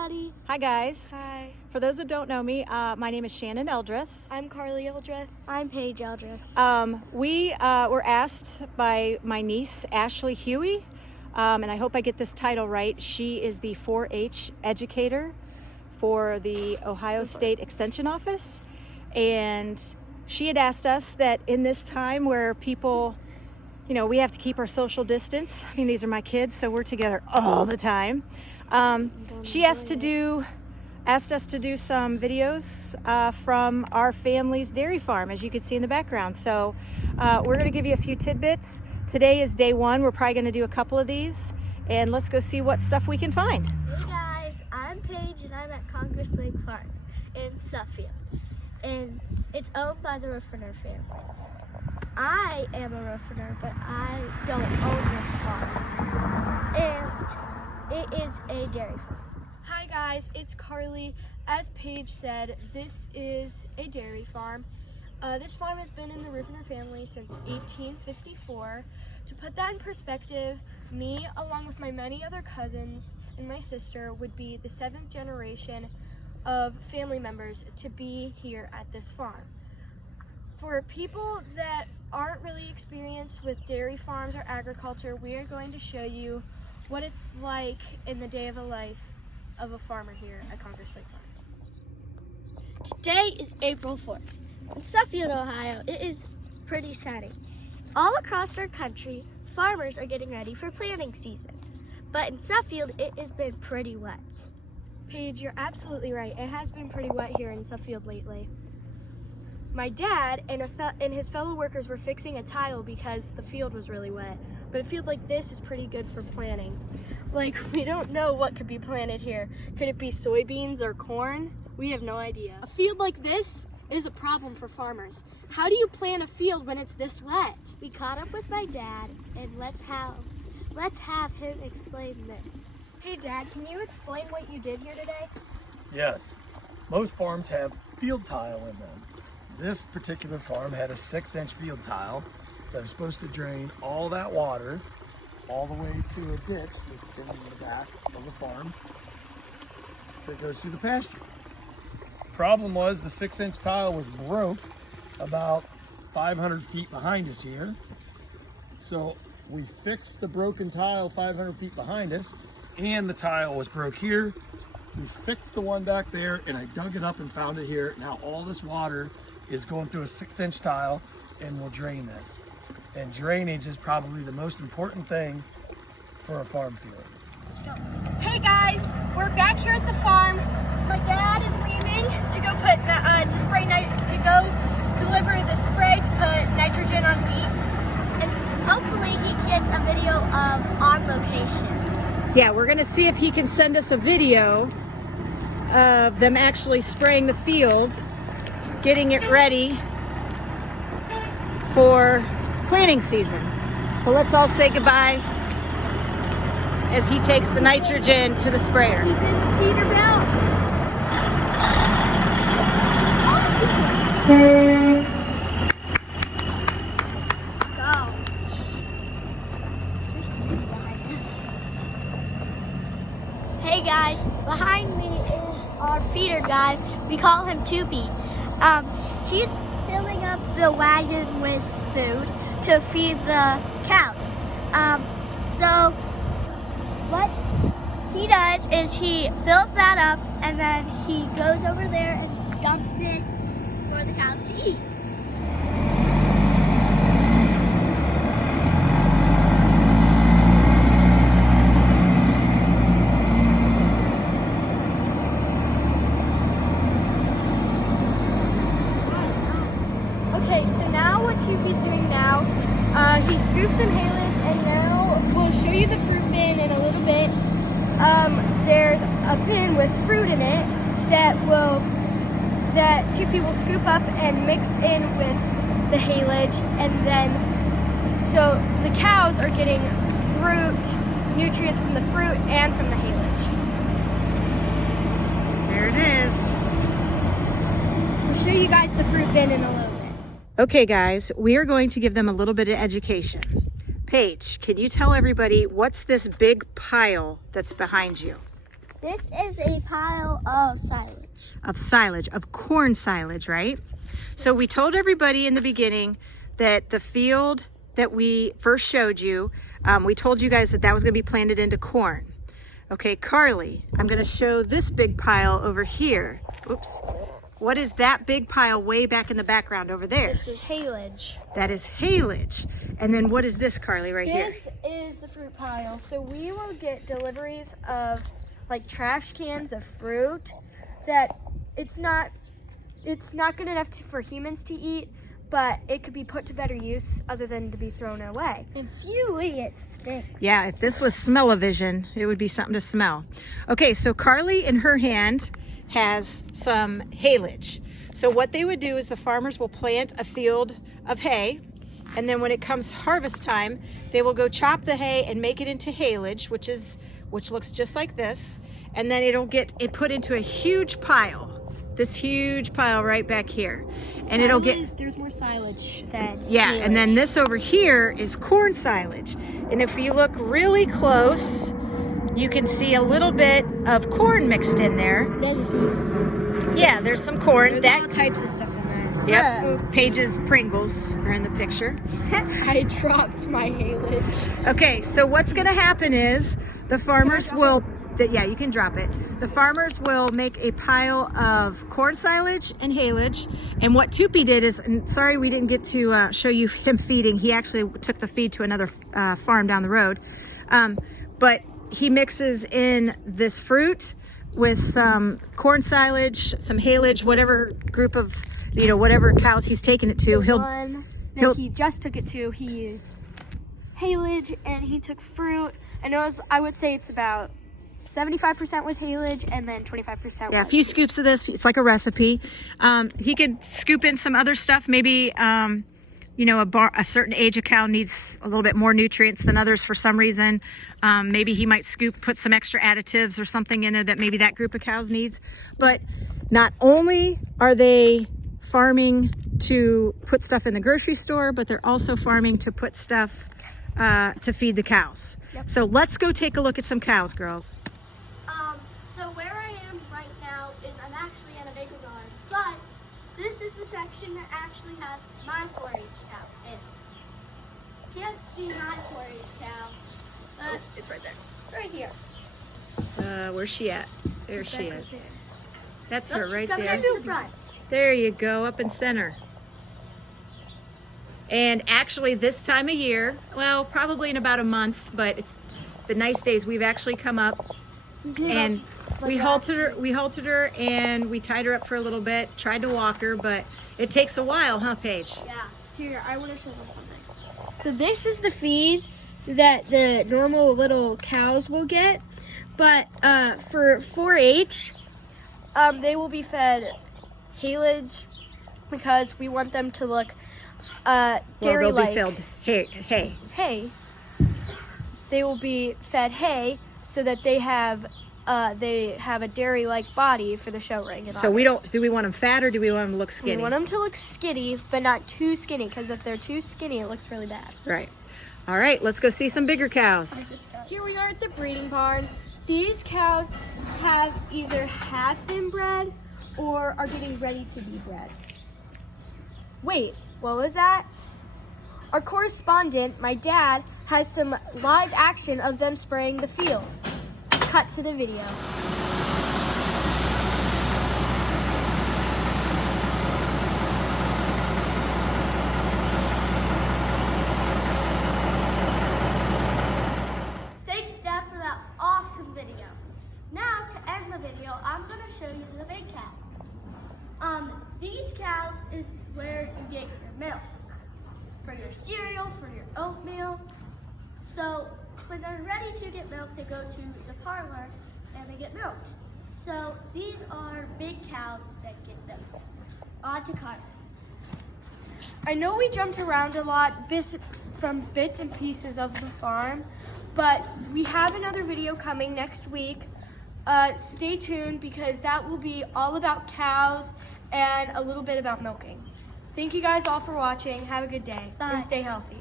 everybody. Hi guys. Hi. For those that don't know me, my name is Shannon Eldrith. I'm Carly Eldrith. I'm Paige Eldrith. We were asked by my niece, Ashley Huey, and I hope I get this title right. She is the 4-H educator for the Ohio State Extension Office. And she had asked us that in this time where people, you know, we have to keep our social distance. I mean, these are my kids, so we're together all the time. She asked us to do some videos from our family's dairy farm, as you can see in the background. So we're going to give you a few tidbits. Today is day one. We're probably going to do a couple of these, and let's go see what stuff we can find. Hey guys, I'm Paige and I'm at Congress Lake Farms in Suffield. And it's owned by the Ruffiner family. I am a Ruffiner, but I don't own this farm. And it is a dairy farm. Hi guys, it's Carly. As Paige said, this is a dairy farm. This farm has been in the Ruffiner family since 1854. To put that in perspective, me, along with my many other cousins and my sister, would be the 7th generation of family members to be here at this farm. For people that aren't really experienced with dairy farms or agriculture, we are going to show you what it's like in the day of the life of a farmer here at Congress Lake Farms. Today is April 4th. In Suffield, Ohio, it is pretty sunny. All across our country, farmers are getting ready for planting season. But in Suffield, it has been pretty wet. Paige, you're absolutely right. It has been pretty wet here in Suffield lately. My dad and his fellow workers were fixing a tile because the field was really wet. But a field like this is pretty good for planting. Like, we don't know what could be planted here. Could it be soybeans or corn? We have no idea. A field like this is a problem for farmers. How do you plant a field when it's this wet? We caught up with my dad and let's have him explain this. Hey Dad, can you explain what you did here today? Yes, most farms have field tile in them. This particular farm had a 6-inch field tile that was supposed to drain all that water all the way to a ditch that's in the back of the farm that goes through the pasture. Problem was the 6-inch tile was broke about 500 feet behind us here. So we fixed the broken tile 500 feet behind us, and the tile was broke here. We fixed the one back there, and I dug it up and found it here. Now all this water is going through a 6-inch tile and will drain this. And drainage is probably the most important thing for a farm field. Hey guys, we're back here at the farm. My dad is leaving to go deliver the spray to put nitrogen on wheat. And hopefully he gets a video of on location. Yeah, we're gonna see if he can send us a video of them actually spraying the field, getting it ready for planting season. So let's all say goodbye as he takes the nitrogen to the sprayer. He's in the feeder belt. Hey guys, behind me is our feeder guy. We call him Toopy. He's filling up the wagon with food to feed the cows. So what he does is he fills that up and then he goes over there and dumps it for the cows to eat. Okay, so now what Toopy's doing now, he scoops some haylage, and now we'll show you the fruit bin in a little bit. There's a bin with fruit in it that Toopy will scoop up and mix in with the haylage, and then so the cows are getting fruit, nutrients from the fruit and from the haylage. There it is. We'll show you guys the fruit bin in a little bit. Okay guys, we are going to give them a little bit of education. Paige, can you tell everybody what's this big pile that's behind you? This is a pile of silage. Of silage, of corn silage, right? So we told everybody in the beginning that the field that we first showed you, we told you guys that that was going to be planted into corn. Okay, Carly, I'm going to show this big pile over here. Oops. What is that big pile way back in the background over there? This is haylage. That is haylage. And then what is this, Carly, right here? This is the fruit pile. So we will get deliveries of like trash cans of fruit that it's not good enough for humans to eat, but it could be put to better use other than to be thrown away. If you eat it, stinks. Yeah, if this was smell-o-vision, it would be something to smell. Okay, so Carly in her hand has some haylage. So what they would do is the farmers will plant a field of hay, and then when it comes harvest time, they will go chop the hay and make it into haylage, which looks just like this, and then it'll get it put into a huge pile, this huge pile right back here, and it'll get there's more silage than haylage. And then this over here is corn silage, and if you look really close, you can see a little bit of corn mixed in there. There's a piece. Yeah, there's some corn. There's all types of stuff in there. Yep. Paige's Pringles are in the picture. I dropped my haylage. Okay, so what's going to happen is the farmers will, yeah, you can drop it. The farmers will make a pile of corn silage and haylage. And what Tupi did is, and sorry we didn't get to show you him feeding. He actually took the feed to another farm down the road. But he mixes in this fruit with some corn silage, some haylage, whatever group of, whatever cows he's taking it to. He just took it to, he used haylage and he took fruit. And I would say it's about 75% was haylage and then 25% yeah, a few scoops of this. It's like a recipe. He could scoop in some other stuff. Maybe, a certain age of cow needs a little bit more nutrients than others for some reason. Maybe he might put some extra additives or something in there that maybe that group of cows needs. But not only are they farming to put stuff in the grocery store, but they're also farming to put stuff to feed the cows. Yep. So let's go take a look at some cows, girls. So where I am right now is I'm actually in a bigger barn, but this is the section that actually has my 4-H cow in it. Can't see my 4-H cow, but It's right there. right here. Where's she at? There she is. That's her right Come there. to the front. There you go, up in center. And actually this time of year, well, probably in about a month, but it's the nice days, we've actually come up and we halted her and we tied her up for a little bit, tried to walk her, but it takes a while, huh, Paige? Yeah. Here, I want to show them something. So this is the feed that the normal little cows will get, but for 4-H, they will be fed haylage because we want them to look dairy-like. Well, they'll be fed hay. They will be fed hay so that they have a dairy-like body for the show ring. So do we want them fat or do we want them to look skinny? We want them to look skinny, but not too skinny, because if they're too skinny, it looks really bad. Right. All right, let's go see some bigger cows. Here we are at the breeding barn. These cows have either been bred or are getting ready to be bred. Wait, what was that? Our correspondent, my dad, has some live action of them spraying the field. Cut to the video. Thanks, Dad, for that awesome video. Now, to end the video, I'm going to show you the big cows. These cows is where you get your milk. For your cereal, for your oatmeal. So, when they're ready to get milk, they go to the parlor and they get milked. So, these are big cows that get milked. On to Carmen. I know we jumped around a lot from bits and pieces of the farm, but we have another video coming next week. Stay tuned because that will be all about cows and a little bit about milking. Thank you guys all for watching. Have a good day Bye. and stay healthy.